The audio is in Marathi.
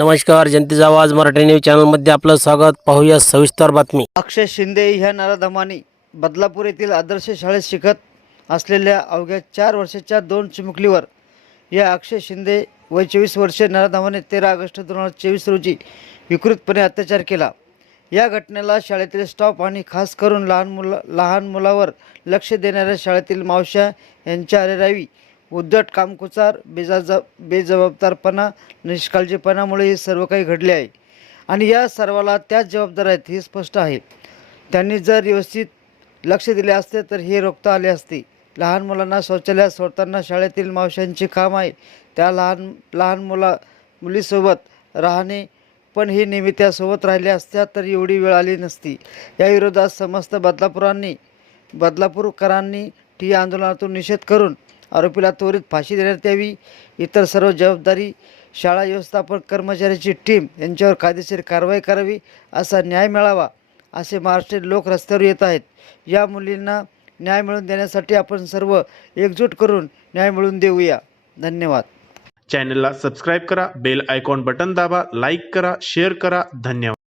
नमस्कार जनतेचा आवाज मराठी न्यूज चॅनलमध्ये आपलं स्वागत. पाहूया सविस्तर बातमी. अक्षय शिंदे ह्या नराधमानी बदलापूर येथील आदर्श शाळेत शिकत असलेल्या अवघ्या चार वर्षाच्या दोन चिमुकलीवर या अक्षय शिंदे वय चोवीस वर्षे नराधमाने तेरा ऑगस्ट दोन हजार चोवीस रोजी विकृतपणे अत्याचार केला. या घटनेला शाळेतील स्टाफ आणि खास करून लहान मुलं लहान मुलावर लक्ष देणाऱ्या शाळेतील मावश्या यांच्या अरेरावी उद्धट कामकुचार बेजाजा बेजबाबदारपणा निष्काळजीपणामुळे हे सर्व काही घडले आहे. आणि या सर्वाला त्याच जबाबदार आहेत हे स्पष्ट आहे. त्यांनी जर व्यवस्थित लक्ष दिले असते तर हे रोखता आले असते. लहान मुलांना शौचालयात सोडताना शाळेतील मावशांचे काम आहे. त्या लहान लहान मुला मुलीसोबत राहणे पण हे नेहमी त्यासोबत राहिल्या असत्या तर एवढी वेळ आली नसती. या विरोधात समस्त बदलापुरांनी बदलापूरकरांनी टी आंदोलनातून निषेध करून आरोपीला त्वरित फाशी देण्यात यावी. इतर सर्व जबाबदारी शाळा व्यवस्थापन कर्मचाऱ्याची टीम यांच्यावर कायदेशीर कारवाई करावी असा न्याय मिळावा असे महाराष्ट्रीय लोक रस्त्यावर येत आहेत. या मुलींना न्याय मिळवून देण्यासाठी आपण सर्व एकजूट करून न्याय मिळवून देऊया. धन्यवाद. चॅनलला सबस्क्राईब करा बेल आयकॉन बटन दाबा लाईक करा शेअर करा. धन्यवाद.